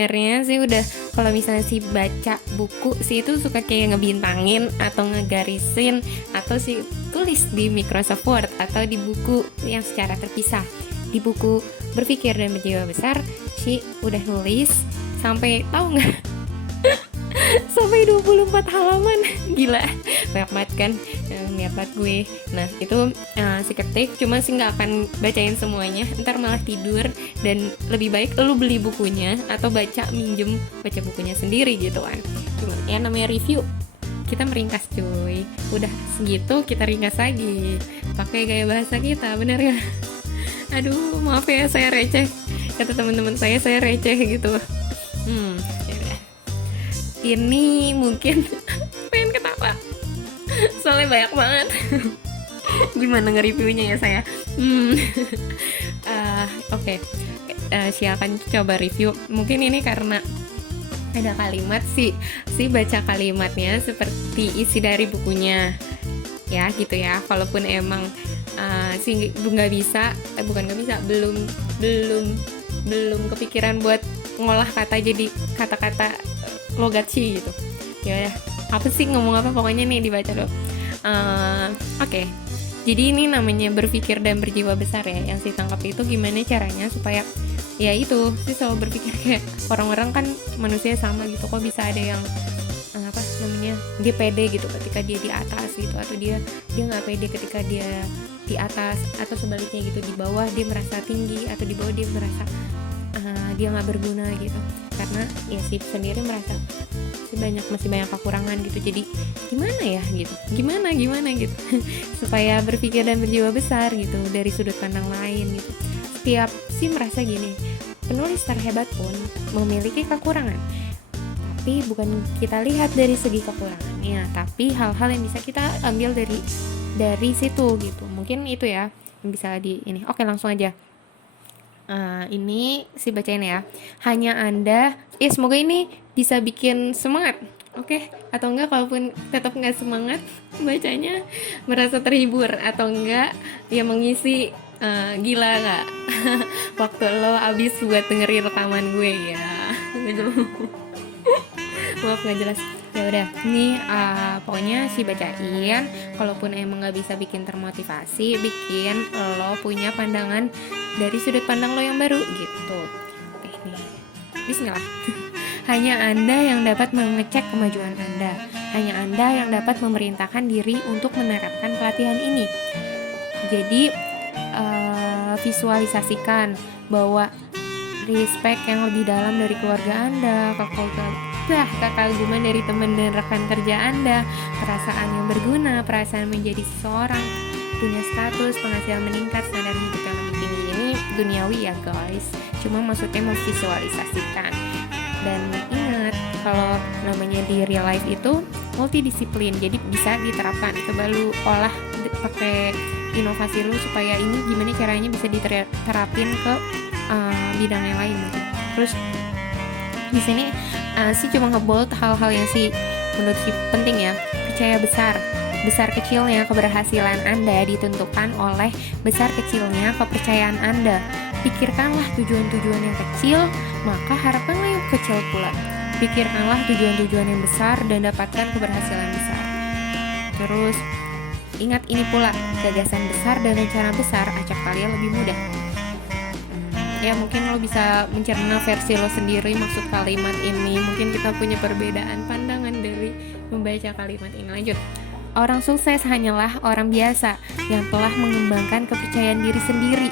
Sebenarnya sih udah, kalau misalnya sih baca buku sih itu suka kayak ngebintangin atau ngegarisin atau sih tulis di Microsoft Word atau di buku yang secara terpisah. Di buku Berpikir dan Berjiwa Besar sih udah nulis sampai, tahu nggak, sampai 24 halaman. Gila, banyak banget kan, niat banget gue. Nah itu si ketik, cuma sih nggak akan bacain semuanya, ntar malah tidur. Dan lebih baik lu beli bukunya atau baca bukunya sendiri gitu kan. Cuma ya namanya review, kita meringkas cuy. Udah segitu kita ringkas lagi pakai gaya bahasa kita, bener ya. Aduh maaf ya, saya receh, kata teman-teman saya receh gitu. Ya udah. Ini mungkin pengen ketawa soalnya banyak banget. Gimana nge-reviewnya ya saya? Oke. Silakan coba review. Mungkin ini karena ada kalimat si baca kalimatnya seperti isi dari bukunya ya gitu ya. Walaupun emang sih nggak bisa, belum kepikiran buat ngolah kata jadi kata-kata logat sih gitu. Ya udah, apa sih ngomong apa, pokoknya nih dibaca dulu. Oke. Jadi ini namanya Berpikir dan Berjiwa Besar ya. Yang saya tangkap itu gimana caranya supaya ya itu sih selalu berpikir kayak orang-orang kan manusia sama gitu. Kok bisa ada yang apa namanya, dia pede gitu ketika dia di atas gitu, atau dia nggak pede ketika dia di atas, atau sebaliknya gitu, di bawah dia merasa tinggi, atau di bawah dia merasa dia nggak berguna gitu. Karena ya sih sendiri merasa masih banyak kekurangan gitu. Jadi gimana gitu supaya berpikir dan berjiwa besar gitu dari sudut pandang lain gitu. Setiap sih merasa gini, penulis terhebat pun memiliki kekurangan, tapi bukan kita lihat dari segi kekurangannya, tapi hal-hal yang bisa kita ambil dari situ gitu. Mungkin itu ya yang bisa di ini. Oke, langsung aja. Ini sih bacain ya. Hanya Anda, semoga ini bisa bikin semangat. Oke, atau enggak kalaupun tetap nggak semangat bacanya, merasa terhibur atau enggak ya mengisi gila nggak waktu lo abis buat dengerin rekaman gue ya. Maaf nggak jelas. Ya udah, ini pokoknya sih bacain. Kalaupun emang nggak bisa bikin termotivasi, bikin lo punya pandangan dari sudut pandang lo yang baru gitu. Oke nih, Bismillah. Hanya Anda yang dapat mengecek kemajuan Anda. Hanya Anda yang dapat memerintahkan diri untuk menerapkan pelatihan ini. Jadi visualisasikan bahwa respect yang lebih dalam dari keluarga Anda, kekaguman dari teman dan rekan kerja Anda, perasaan yang berguna, perasaan menjadi seseorang, punya status, penghasilan meningkat, standar hidup yang lebih tinggi. Ini duniawi ya guys, cuma maksudnya memvisualisasikan. Dan ingat, kalau namanya di real life itu multidisiplin, jadi bisa diterapkan. Coba lu olah pakai inovasi lu supaya ini gimana caranya bisa diterapin ke bidang yang lain mungkin. Terus di sini sih cuma ngebold hal-hal yang sih menurut sih penting ya. Percaya besar kecilnya keberhasilan Anda ditentukan oleh besar kecilnya kepercayaan Anda. Pikirkanlah tujuan-tujuan yang kecil, maka harapanlah yang kecil pula. Pikirkanlah tujuan-tujuan yang besar dan dapatkan keberhasilan besar. Terus ingat ini pula, gagasan besar dan rencana besar acap kali lebih mudah. Ya mungkin lo bisa mencerna versi lo sendiri maksud kalimat ini. Mungkin kita punya perbedaan pandangan dari membaca kalimat ini. Lanjut. Orang sukses hanyalah orang biasa yang telah mengembangkan kepercayaan diri sendiri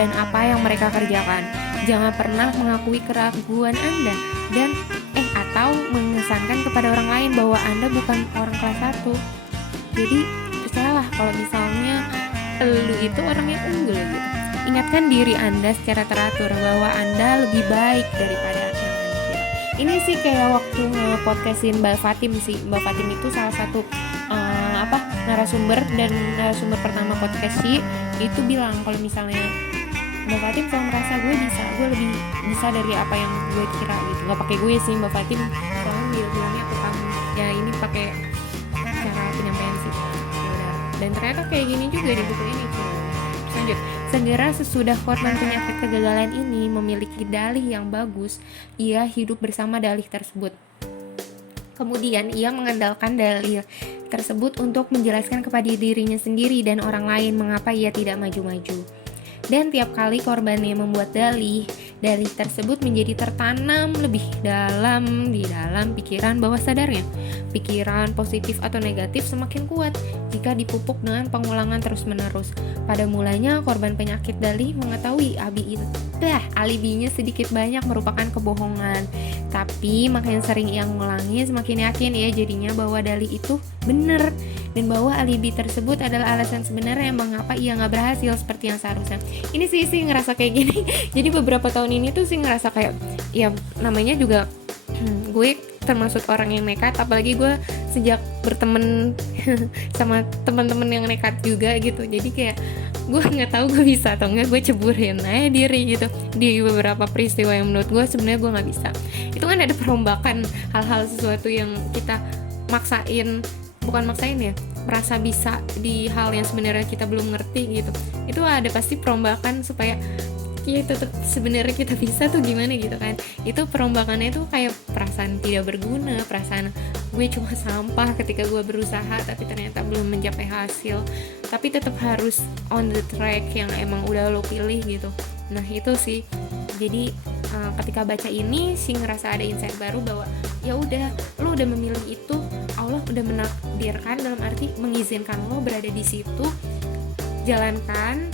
dan apa yang mereka kerjakan. Jangan pernah mengakui keraguan Anda dan atau mengesankan kepada orang lain bahwa Anda bukan orang kelas 1. Jadi percayalah kalau misalnya lu itu orang yang unggul gitu. Ingatkan diri Anda secara teratur bahwa Anda lebih baik daripada yang lain. Ini sih kayak waktu nge-podcastin Mbak Fatim sih. Mbak Fatim itu salah satu narasumber, dan narasumber pertama podcast sih itu bilang kalau misalnya Mbak Fatim selalu merasa gue lebih bisa dari apa yang gue kira gitu. Gak pakai gue sih, Mbak Fatim selalu bilangnya ke kamu. Ya ini pakai cara penyampaian sih. Ya udah. Dan ternyata kayak gini juga di buku ini. Lanjut. Segera sesudah korban penyakit kegagalan ini memiliki dalih yang bagus, ia hidup bersama dalih tersebut. Kemudian ia mengandalkan dalih tersebut untuk menjelaskan kepada dirinya sendiri dan orang lain mengapa ia tidak maju-maju. Dan tiap kali korbannya membuat dalih tersebut menjadi tertanam lebih dalam di dalam pikiran bawah sadarnya. Pikiran positif atau negatif semakin kuat jika dipupuk dengan pengulangan terus-menerus. Pada mulanya korban penyakit dalih mengetahui alibinya sedikit banyak merupakan kebohongan. Tapi makin sering ia mengulangi, semakin yakin ia jadinya bahwa dalih itu benar dan bahwa alibi tersebut adalah alasan sebenarnya mengapa ia nggak berhasil seperti yang seharusnya. Ini sih ngerasa kayak gini. Jadi beberapa tahun ini tuh sih ngerasa kayak, ya namanya juga gue termasuk orang yang nekat, apalagi gue sejak berteman sama teman-teman yang nekat juga gitu. Jadi kayak gue nggak tahu gue bisa atau enggak, gue ceburin aja diri gitu di beberapa peristiwa yang menurut gue sebenarnya gue nggak bisa. Itu kan ada perombakan hal-hal sesuatu yang kita bukan maksain ya, merasa bisa di hal yang sebenarnya kita belum ngerti gitu. Itu ada pasti perombakan supaya ya tetap sebenarnya kita bisa tuh gimana gitu kan. Itu perombakannya tuh kayak perasaan tidak berguna, perasaan gue cuma sampah ketika gue berusaha tapi ternyata belum mencapai hasil, tapi tetap harus on the track yang emang udah lo pilih gitu. Nah itu sih, jadi ketika baca ini sih ngerasa ada insight baru bahwa ya udah, lo udah memilih itu, Allah udah menakdirkan, dalam arti mengizinkan lo berada di situ, jalankan.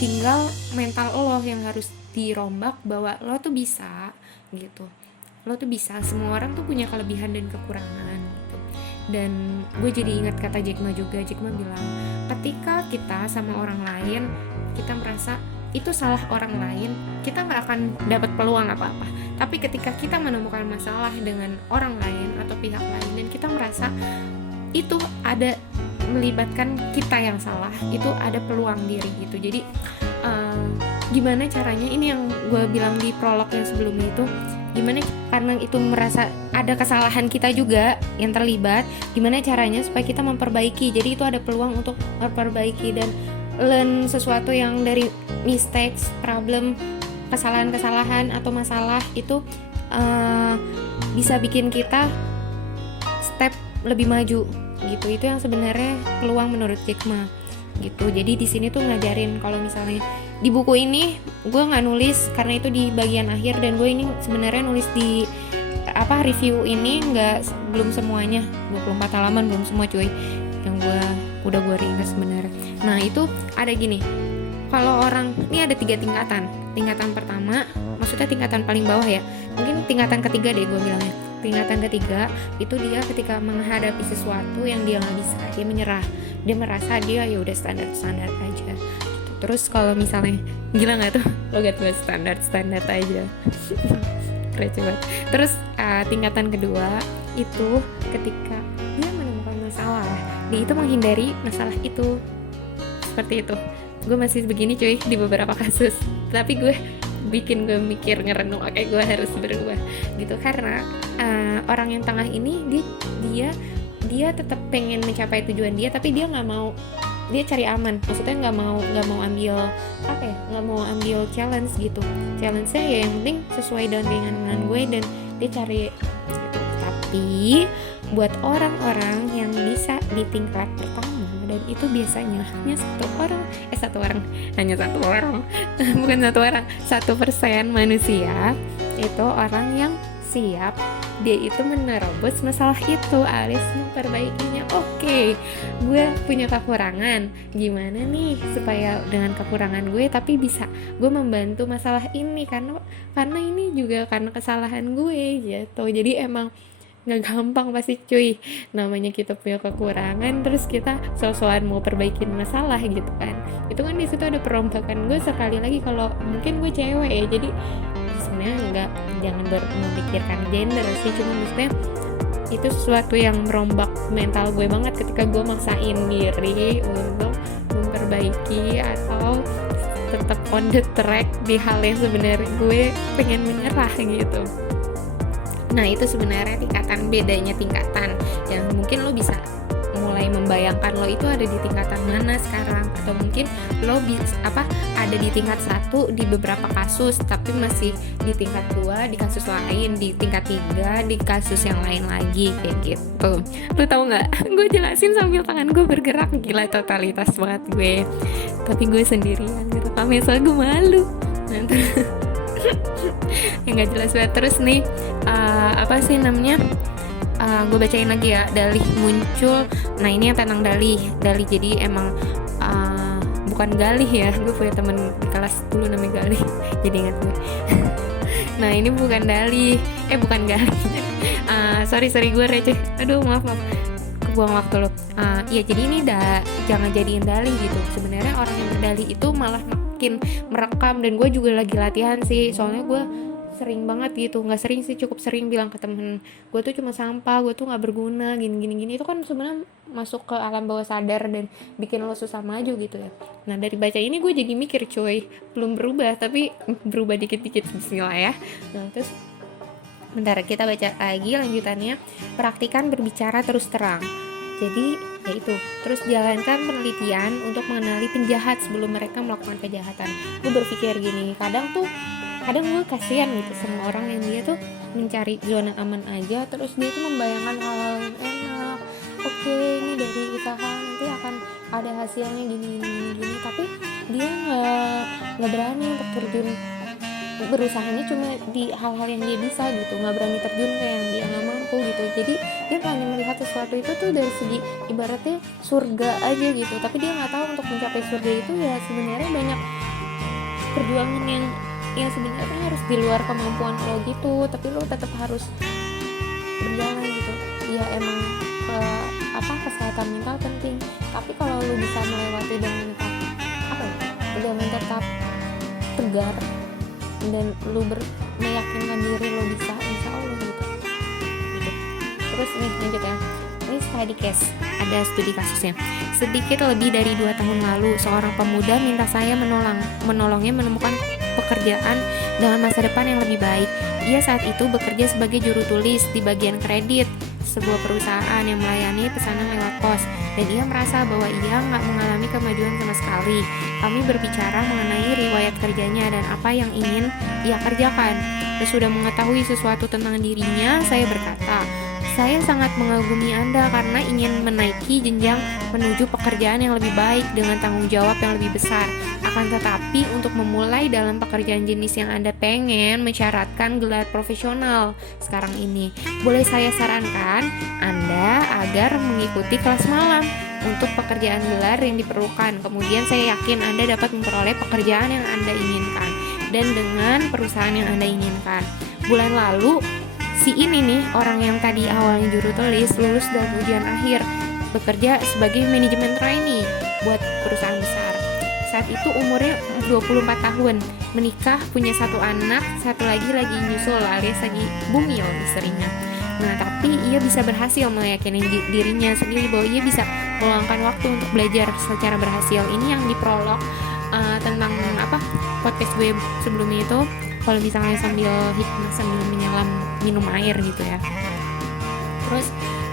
Tinggal mental lo yang harus dirombak bahwa lo tuh bisa gitu. Lo tuh bisa, semua orang tuh punya kelebihan dan kekurangan gitu. Dan gue jadi ingat kata Jack Ma juga. Jack Ma bilang, ketika kita sama orang lain kita merasa itu salah orang lain, kita gak akan dapat peluang apa-apa. Tapi ketika kita menemukan masalah dengan orang lain atau pihak lain dan kita merasa itu ada melibatkan kita yang salah, itu ada peluang diri gitu. Jadi gimana caranya, ini yang gue bilang di prolog yang sebelumnya itu, gimana karena itu merasa ada kesalahan kita juga yang terlibat, gimana caranya supaya kita memperbaiki. Jadi itu ada peluang untuk memperbaiki dan learn sesuatu yang dari mistakes, problem, kesalahan-kesalahan atau masalah itu bisa bikin kita step lebih maju gitu. Itu yang sebenarnya peluang menurut Jack Ma gitu. Jadi di sini tuh ngajarin kalau misalnya di buku ini gue nggak nulis karena itu di bagian akhir, dan gue ini sebenarnya nulis di review ini belum semuanya, 24 halaman belum semua cuy, yang gue ringkas sebenarnya. Nah itu ada gini, kalau orang ini ada 3 tingkatan. Tingkatan pertama, maksudnya tingkatan paling bawah ya, mungkin tingkatan ketiga deh gue bilangnya. Tingkatan ketiga itu dia ketika menghadapi sesuatu yang dia nggak bisa, dia menyerah, dia merasa dia ya udah standar aja gitu. Terus kalau misalnya gila nggak tuh logat gue standar aja keren banget. Terus tingkatan kedua itu ketika dia menemukan masalah, dia itu menghindari masalah itu. Seperti itu. Gue masih begini cuy di beberapa kasus, tapi gue bikin gue mikir, ngerenung, oke gue harus berubah gitu. Karena orang yang tengah ini dia tetap pengen mencapai tujuan dia, tapi dia nggak mau, dia cari aman, maksudnya nggak mau ambil challenge gitu. Challenge-nya ya yang penting sesuai dengan gue, dan dia cari gitu. Tapi buat orang-orang yang bisa di tingkat pertama, dan itu biasanya hanya bukan 1% manusia, itu orang yang siap dia itu menerobos masalah itu, alias memperbaikinya. Oke, gue punya kekurangan, gimana nih supaya dengan kekurangan gue tapi bisa gue membantu masalah ini, karena ini juga karena kesalahan gue gitu. Jadi emang nggak gampang pasti cuy, namanya kita punya kekurangan terus kita so-soan mau perbaikin masalah gitu kan. Itu kan di situ ada perombakan. Gue sekali lagi, kalau mungkin gue cewek ya, jadi sebenarnya jangan memikirkan gender sih, cuma maksudnya itu sesuatu yang merombak mental gue banget ketika gue maksain diri untuk memperbaiki atau tetap on the track di hal yang sebenarnya gue pengen menyerah gitu. Nah itu sebenarnya bedanya tingkatan yang mungkin lo bisa mulai membayangkan lo itu ada di tingkatan mana sekarang, atau mungkin lo ada di tingkat 1 di beberapa kasus, tapi masih di tingkat 2 di kasus lain, di tingkat 3 di kasus yang lain lagi, kayak gitu. Lo tau nggak? Gue jelasin sambil tangan gue bergerak, gila totalitas banget gue. Tapi gue sendirian ngerekamnya soalnya gue malu. Nah, yang nggak jelas banget. Terus nih gue bacain lagi ya, dalih muncul. Nah ini yang tentang dalih jadi emang bukan galih ya, gue punya temen di kelas dulu namanya Galih jadi ingat gue. Nah ini bukan dalih, bukan galih. Sorry gue receh, aduh maaf kebuang waktu lo. Iya jadi ini jangan jadiin dalih gitu. Sebenarnya orang yang berdalih itu malah makin merekam, dan gue juga lagi latihan sih, soalnya gue sering banget gitu, nggak sering sih, cukup sering bilang ke temen gue tuh cuma sampah, gue tuh nggak berguna, gini itu kan sebenarnya masuk ke alam bawah sadar dan bikin lo susah maju gitu ya. Nah dari baca ini gue jadi mikir, cuy, belum berubah tapi berubah dikit-dikit. Bismillah ya. Nah terus bentar, kita baca lagi lanjutannya. Praktikan berbicara terus terang. Jadi yaitu terus jalankan penelitian untuk mengenali penjahat sebelum mereka melakukan kejahatan. Gue berpikir gini, kadang gue kasihan gitu sama orang yang dia tuh mencari zona aman aja, terus dia tuh membayangkan hal yang enak. Oke, ini dari usaha nanti akan ada hasilnya gini, tapi dia nggak berani untuk terjun, berusahanya cuma di hal-hal yang dia bisa gitu, nggak berani terjun ke yang dia nggak mampu gitu. Jadi dia hanya melihat sesuatu itu tuh dari segi ibaratnya surga aja gitu, tapi dia nggak tahu untuk mencapai surga itu ya sebenarnya banyak perjuangan yang ya sebenarnya harus di luar kemampuan lo gitu, tapi lo tetap harus berjalan gitu. Ya emang kesehatan mental penting, tapi kalau lo bisa melewati dengan tetap tegar dan lo meyakinkan diri lo bisa, insya Allah gitu. Terus nih lanjut ya, ini study case, ada studi kasusnya. Sedikit lebih dari 2 tahun lalu, seorang pemuda minta saya menolongnya menemukan pekerjaan dengan masa depan yang lebih baik. Ia saat itu bekerja sebagai juru tulis di bagian kredit sebuah perusahaan yang melayani pesanan lewat pos, dan ia merasa bahwa ia nggak mengalami kemajuan sama sekali. Kami berbicara mengenai riwayat kerjanya dan apa yang ingin ia kerjakan. Sesudah mengetahui sesuatu tentang dirinya, saya berkata, saya sangat mengagumi Anda karena ingin menaiki jenjang menuju pekerjaan yang lebih baik dengan tanggung jawab yang lebih besar. Akan tetapi untuk memulai dalam pekerjaan jenis yang Anda pengen mensyaratkan gelar profesional sekarang ini. Boleh saya sarankan Anda agar mengikuti kelas malam untuk pekerjaan gelar yang diperlukan. Kemudian saya yakin Anda dapat memperoleh pekerjaan yang Anda inginkan dan dengan perusahaan yang Anda inginkan. Bulan lalu si ini nih, orang yang tadi awalnya juru tulis, lulus dan ujian akhir, bekerja sebagai manajemen trainee buat perusahaan besar. Saat itu umurnya 24 tahun, menikah, punya 1 anak, 1 lagi nyusul alias lagi bumil istrinya. Nah, tapi ia bisa berhasil meyakini dirinya sendiri bahwa ia bisa meluangkan waktu untuk belajar secara berhasil. Ini yang diprolog tentang podcast gue sebelumnya itu. Kalau misalnya sambil hikmah sambil menyelam minum air gitu ya. Terus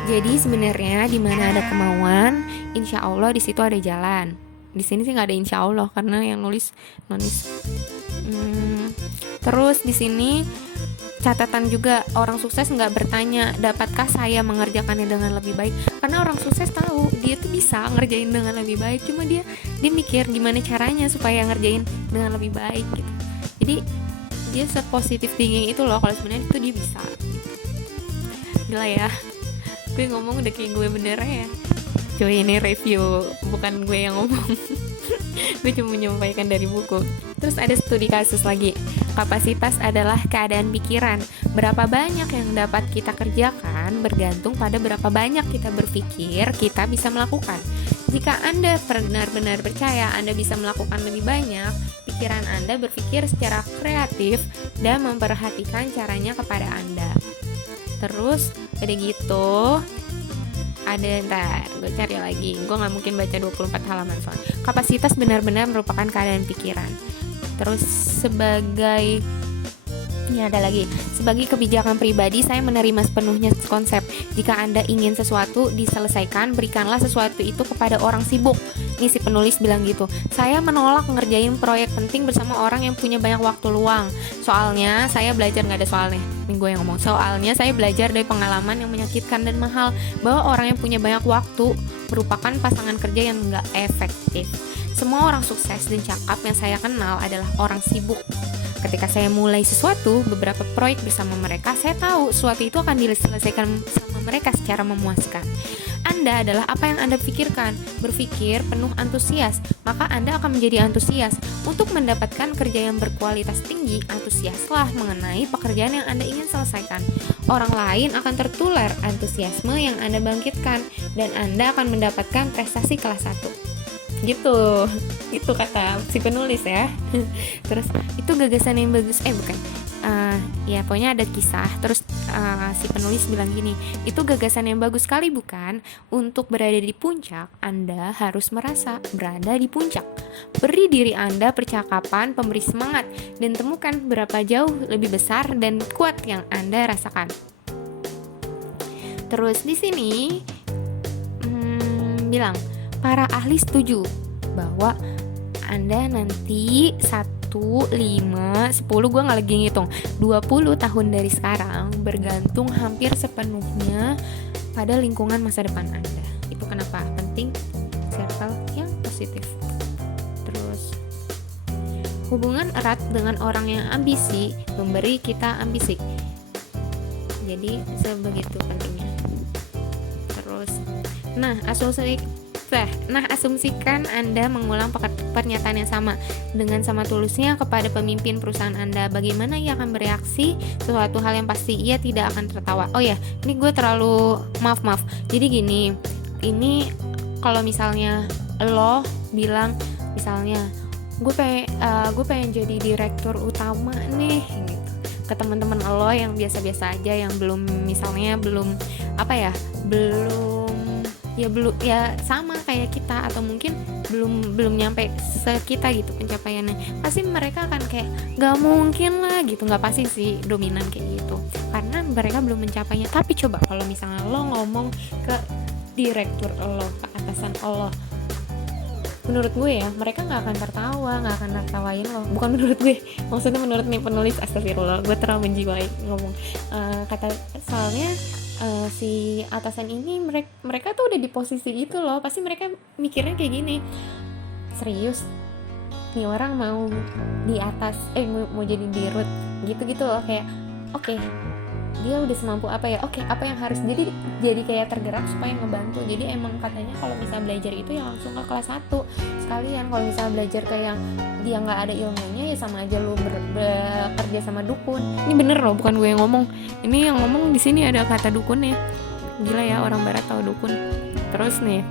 jadi sebenarnya di mana ada kemauan, insya Allah di situ ada jalan. Di sini sih nggak ada insya Allah karena yang nulis. Terus di sini catatan juga, orang sukses nggak bertanya dapatkah saya mengerjakannya dengan lebih baik, karena orang sukses tahu dia tuh bisa ngerjain dengan lebih baik, cuma dia mikir gimana caranya supaya ngerjain dengan lebih baik gitu. Jadi dia sepositif thinking itu loh, kalau sebenarnya itu dia bisa gitu. Gila ya, gue ngomong udah kayak gue bener ya. Coy, ini review, bukan gue yang ngomong. Gue cuma menyampaikan dari buku. Terus ada studi kasus lagi. Kapasitas adalah keadaan pikiran. Berapa banyak yang dapat kita kerjakan bergantung pada berapa banyak kita berpikir kita bisa melakukan. Jika Anda benar-benar percaya Anda bisa melakukan lebih banyak, pikiran Anda berpikir secara kreatif dan memperhatikan caranya kepada Anda. Terus ada gitu. Ntar gue cari lagi, gue gak mungkin baca 24 halaman soalnya. Kapasitas benar-benar merupakan keadaan pikiran. Terus sebagai Ini ada lagi, sebagai kebijakan pribadi saya menerima sepenuhnya konsep jika Anda ingin sesuatu diselesaikan, berikanlah sesuatu itu kepada orang sibuk. Ini si penulis bilang gitu. Saya menolak ngerjain proyek penting bersama orang yang punya banyak waktu luang. Soalnya saya belajar, nggak ada soalnya, ini gue yang ngomong. Soalnya saya belajar dari pengalaman yang menyakitkan dan mahal bahwa orang yang punya banyak waktu merupakan pasangan kerja yang nggak efektif. Semua orang sukses dan cakap yang saya kenal adalah orang sibuk. Ketika saya mulai sesuatu, beberapa proyek bersama mereka, saya tahu sesuatu itu akan diselesaikan sama mereka secara memuaskan. Anda adalah apa yang Anda pikirkan. Berpikir penuh antusias, maka Anda akan menjadi antusias. Untuk mendapatkan kerja yang berkualitas tinggi, antusiaslah mengenai pekerjaan yang Anda ingin selesaikan. Orang lain akan tertular antusiasme yang Anda bangkitkan, dan Anda akan mendapatkan prestasi kelas 1. Gitu kata si penulis ya. Terus itu gagasan yang bagus, ya pokoknya ada kisah. Terus si penulis bilang gini, itu gagasan yang bagus sekali bukan? Untuk berada di puncak, Anda harus merasa berada di puncak. Beri diri Anda percakapan pemberi semangat dan temukan berapa jauh lebih besar dan kuat yang Anda rasakan. Terus di sini bilang, para ahli setuju bahwa Anda nanti 1, 5, 10, gue gak lagi ngitung, 20 tahun dari sekarang bergantung hampir sepenuhnya pada lingkungan masa depan Anda. Itu kenapa penting circle yang positif. Terus, hubungan erat dengan orang yang ambisi memberi kita ambisi. Jadi sebegitu pentingnya. Terus, asumsikan Anda mengulang pernyataan yang sama dengan sama tulusnya kepada pemimpin perusahaan Anda. Bagaimana ia akan bereaksi? Suatu hal yang pasti ia tidak akan tertawa. Oh ya, ini gue terlalu maaf. Jadi gini, ini kalau misalnya lo bilang misalnya gue pengen jadi direktur utama nih gitu, ke teman-teman lo yang biasa-biasa aja, yang belum sama kayak kita, atau mungkin belum nyampe sekita gitu pencapaiannya, pasti mereka akan kayak gak mungkin lah gitu. Gak pasti sih dominan kayak gitu, karena mereka belum mencapainya. Tapi coba kalau misalnya lo ngomong ke direktur lo, ke atasan lo, menurut gue ya mereka gak akan tertawain lo. Bukan menurut gue, maksudnya menurut nih penulis, astagfirullah, gue terlalu menjiwai ngomong soalnya si atasan ini mereka tuh udah di posisi itu loh. Pasti mereka mikirnya kayak gini, serius nih orang mau di atas mau jadi dirut gitu loh, kayak oke, dia udah semampu apa yang harus jadi kayak tergerak supaya ngebantu. Jadi emang katanya kalau bisa belajar itu ya langsung ke kelas 1 sekalian. Kalau misalnya belajar kayak dia nggak ada ilmunya, ya sama aja lu bekerja sama dukun. Ini bener loh, bukan gue yang ngomong. Ini yang ngomong di sini ada kata dukun ya. Gila ya, orang barat tahu dukun. Terus nih,